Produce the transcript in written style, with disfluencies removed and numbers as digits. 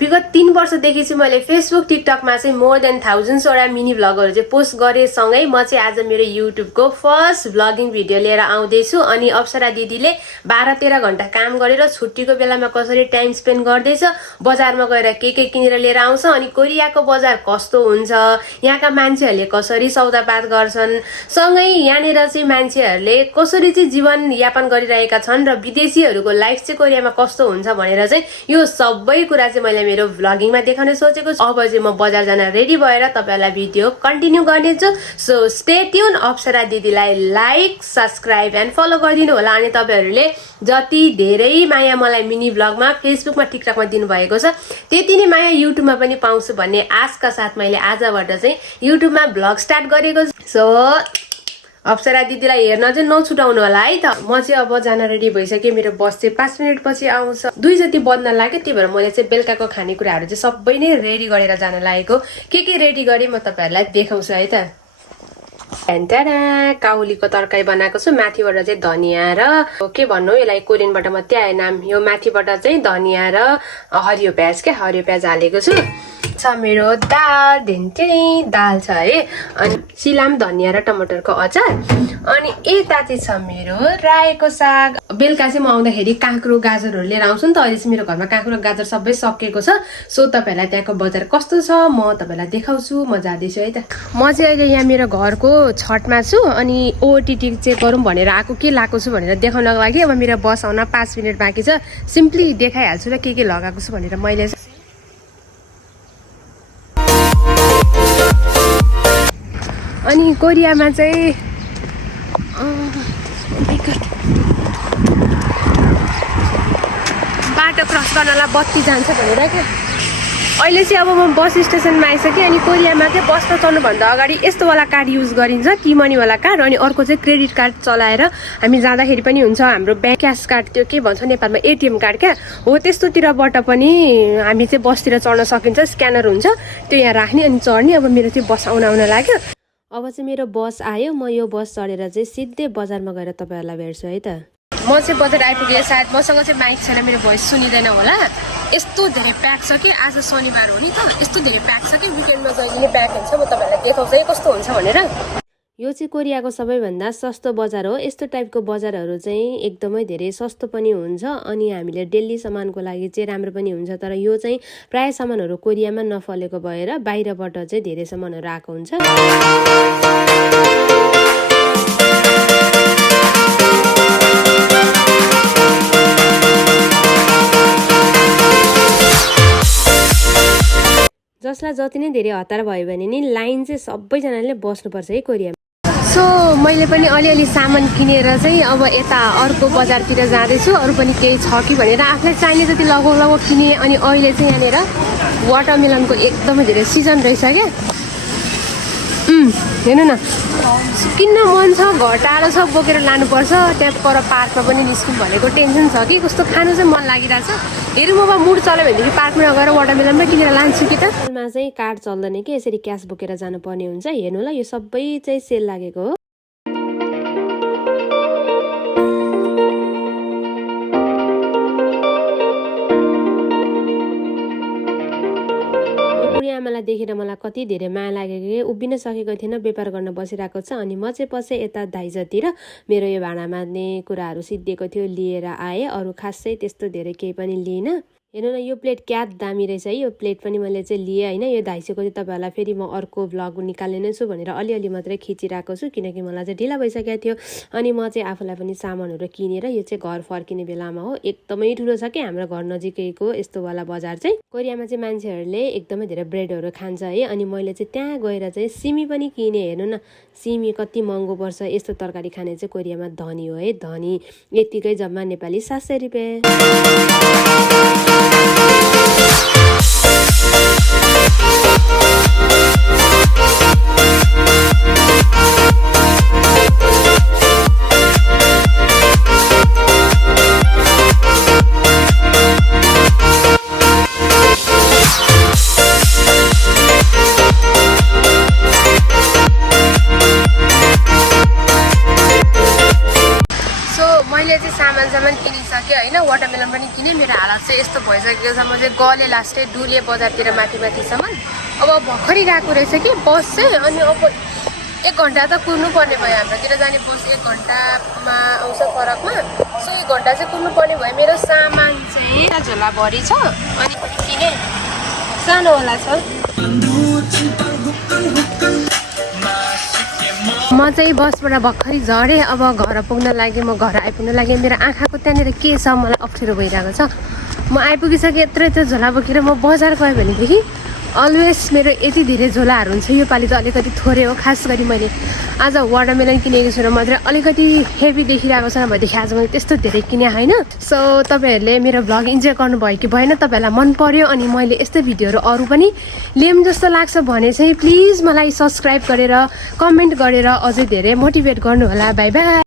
विगत 3 वर्षदेखि चाहिँ मैले फेसबुक टिकटकमा चाहिँ मोर देन थाउजन्ड्स वटा मिनी भ्लगहरू चाहिँ पोस्ट गरे सँगै म चाहिँ आज मेरो युट्युबको फर्स्ट भ्लगिङ भिडियो लिएर आउँदैछु। अनि अप्सरा दिदीले 12-13 घण्टा काम गरेर छुट्टीको बेलामा कसरी टाइम स्पेन्ड गर्दैछ, बजारमा गएर के किनेर लिएर आउँछ, अनि कोरियाको बजार कस्तो हुन्छ, यहाँका मान्छेहरूले कसरी सौदापात गर्छन्, सँगै यहाँनिर चाहिँ मान्छेहरूले कसरी चाहिँ जीवन यापन गरिरहेका छन् र विदेशीहरूको लाइफ चाहिँ कोरियामा कस्तो हुन्छ भनेर चाहिँ यो सबै कुरा चाहिँ मैले मेरो भ्लगिङमा देखाउन सोचेको छु। अब चाहिँ म बजार जान रेडी भएर तपाईहरुलाई भिडियो कन्टिन्यू गर्नेछु। So stay tuned. अप्सरा दिदीलाई लाइक, सब्स्क्राइब एन्ड फलो गरिदिनु होला। अनि तपाईहरुले जति धेरै माया मलाई मिनी भ्लगमा फेसबुकमा टिकटकमा दिनुभएको छ त्यति नै माया युट्युबमा पनि पाउँछु भन्ने आशका साथ मैले आजबाट चाहिँ युट्युबमा भ्लग स्टार्ट गरेको छु। सो अप्सरा दिदीलाई हेर्न चाहिँ नछुटाउनु होला है त। म चाहिँ अब जान रेडी भइसकेँ। मेरो बस चाहिँ 5 मिनट पछि आउँछ। 2 जति बज्न लाग्यो, त्यही भएर मैले चाहिँ बेलुकाको खानेकुराहरू चाहिँ सबै नै रेडी गरेर जान लागेको। के रेडी गरेँ म तपाईहरुलाई देखाउँछु है त। काउलीको तरकारी बनाएको छु। माथिबाट चाहिँ धनियाँ र के भन्नु यसलाई, कोरियनबाट मात्रै आयो नाम। यो माथिबाट चाहिँ धनियाँ र हरियो प्याज हालेको छु। मेरो दाल ढेन्टे दाल छ है, अनि सिलाम धनियाँ र टमाटरको अचार। अनि यता चाहिँ छ मेरो रायोको साग। बेलुका चाहिँ म आउँदाखेरि काँक्रो गाजरहरू लिएर आउँछु नि त। अहिले चाहिँ मेरो घरमा काँक्रो गाजर सबै सकिएको छ। सो तपाईहरुलाई त्यहाँको बजार कस्तो छ म तपाईहरुलाई देखाउँछु। म जाँदैछु है त। म चाहिँ अहिले यहाँ मेरो घरको छतमा छु। अनि ओटिटी चेक गरौँ भनेर आएको, के लगाएको छु भनेर देखाउनको लागि। अब मेरो बस आउन 5 मिनट बाँकी छ। सिम्पली देखाइहाल्छु र के लगाएको छु भनेर। मैले अनि कोरियामा चाहिँ बाटो क्रस गर्नलाई बत्ती जान्छ भनेर क्या। अहिले चाहिँ अब म बस स्टेसनमा आइसकेँ। अनि कोरियामा चाहिँ बसमा चढ्नुभन्दा अगाडि यस्तोवाला कार्ड युज गरिन्छ, टी-मनीवाला कार्ड। अनि अर्को चाहिँ क्रेडिट कार्ड चलाएर हामी जाँदाखेरि पनि हुन्छ। हाम्रो ब्याङ्क क्यास कार्ड, त्यो के भन्छ नेपालमा एटिएम कार्ड क्या हो, त्यस्तोतिरबाट पनि हामी चाहिँ बसतिर चढ्न सकिन्छ। स्क्यानर हुन्छ, त्यो यहाँ राख्ने अनि चढ्ने। अब मेरो चाहिँ बस आउन लाग्यो। अब चाहिँ मेरो बस आयो। म यो बस चढेर चाहिँ सिधै बजारमा गएर तपाईहरुलाई भेट्छु है त। म चाहिँ बजार आइपुगेँ। सायद मसँग चाहिँ माइक छैन, मेरो भोइस सुनिँदैन होला। यस्तो धेरै प्याक छ कि आज शनिबार हो नि त, यस्तो धेरै प्याक छ कि विकेन्डमा जहिले प्याक हुन्छ। म तपाईहरुलाई देखाउँछु है कस्तो हुन्छ भनेर। यो चाहिँ कोरियाको सबैभन्दा सस्तो बजार हो। यस्तो टाइपको बजारहरू चाहिँ एकदमै धेरै सस्तो पनि हुन्छ। अनि हामीले डेली सामानको लागि चाहिँ राम्रो पनि हुन्छ। तर यो चाहिँ प्राय सामानहरू कोरियामा नफलेको भएर बाहिरबाट चाहिँ धेरै सामानहरू आएको हुन्छ। जसलाई जति नै धेरै हतार भयो भने नि लाइन चाहिँ सबैजनाले बस्नुपर्छ है कोरियामा। सो मैले पनि अलिअलि सामान किनेर चाहिँ अब यता अर्को बजारतिर जाँदैछु। अरू पनि केही छ कि भनेर आफूलाई चाहिने जति लगभग किने। अनि अहिले चाहिँ यहाँनिर वाटरमेलनको एकदमै धेरै सिजन रहेछ क्या। हेर्नु न, किन्न मन छ, घर टाढो छ, बोकेर लानुपर्छ। त्यहाँ पर पार्कमा पनि निस्कौँ भनेको टेन्सन छ कि कस्तो खानु चाहिँ मन लागिरहेछ। हेरौँ अब मुड चल्यो भनेदेखि पार्कमा गएर वाटरमेलन पनि किनेर लान्छु कि त। मा चाहिँ कार्ड चल्दैन कि, यसरी क्यास बोकेर जानुपर्ने हुन्छ। हेर्नु ल, यो सबै चाहिँ सेल लागेको हो। आमालाई देखेर मलाई कति धेरै माया लागेको कि उभिन सकेको थिएन, व्यापार गर्न बसिरहेको छ। अनि म चाहिँ पछि यता दाइजतिर मेरो यो भाँडा मार्ने कुराहरू सिद्धिएको थियो, लिएर आएँ। अरू खासै त्यस्तो धेरै केही पनि लिइनँ। हेर्नु न, यो प्लेट क्या दामी रहेछ है। यो प्लेट पनि मैले चाहिँ लिएँ होइन। यो धाइसेको चाहिँ तपाईँहरूलाई फेरि म अर्को भ्लग निकाल्ने नै छु भनेर अलिअलि मात्रै खिचिरहेको छु, किनकि मलाई चाहिँ ढिला भइसकेको थियो। अनि म चाहिँ आफूलाई पनि सामानहरू किनेर यो चाहिँ घर फर्किने बेलामा हो। एकदमै ठुलो छ कि हाम्रो घर नजिकैको यस्तोवाला बजार चाहिँ। कोरियामा चाहिँ मान्छेहरूले एकदमै धेरै ब्रेडहरू खान्छ है। अनि मैले चाहिँ त्यहाँ गएर चाहिँ सिमी पनि किनेँ। हेर्नु न, सिमी कति महँगो पर्छ। यस्तो तरकारी खाने चाहिँ कोरियामा धनी हो है, धनी। यतिकै जम्मा नेपाली 700 रुपियाँ। मैले चाहिँ सामान किनिसकेँ। सकेँ होइन वाटरमेलन पनि किनेँ मेरो हालत चाहिँ यस्तो भइसकेको छ म चाहिँ गले लास्टै डुले बजारतिर माथिसम्म अब भर्खरै गएको रहेछ कि बस चाहिँ अनि अब 1 घन्टा त कुर्नु पर्ने भयो हाम्रोतिर जाने बस 1 घन्टामा आउँछ फरकमा सो 1 घन्टा चाहिँ कुर्नु पर्ने भयो मेरो सामान चाहिँ झोलाभरि छ अनि किनेँ सानोवाला छ म चाहिँ बसबाट भर्खरै झरेँ अब घर पुग्न लागि म घर आइपुग्न लागि मेरो आँखाको त्यहाँनिर के छ मलाई अप्ठ्यारो भइरहेको छ म आइपुगिसकेँ यत्रो झोला बोकेर म बजार गएँ भनेदेखि अलवेज मेरो यति धेरै झोलाहरू हुन्छ योपालि त अलिकति थोरै हो खास गरी मैले आज वाटरमेलन किनेको छु र मात्रै अलिकति हेभी देखिरहेको छ भनेदेखि आज मैले त्यस्तो धेरै किने होइन सो तपाईँहरूले मेरो भ्लग इन्जोय गर्नुभयो कि भएन तपाईँहरूलाई मन पर्यो अनि मैले यस्तो भिडियोहरू अरू पनि ल्याउँ जस्तो लाग्छ भने चाहिँ प्लिज मलाई सब्सक्राइब गरेर कमेन्ट गरेर अझै धेरै मोटिभेट गर्नु होला बाई बाई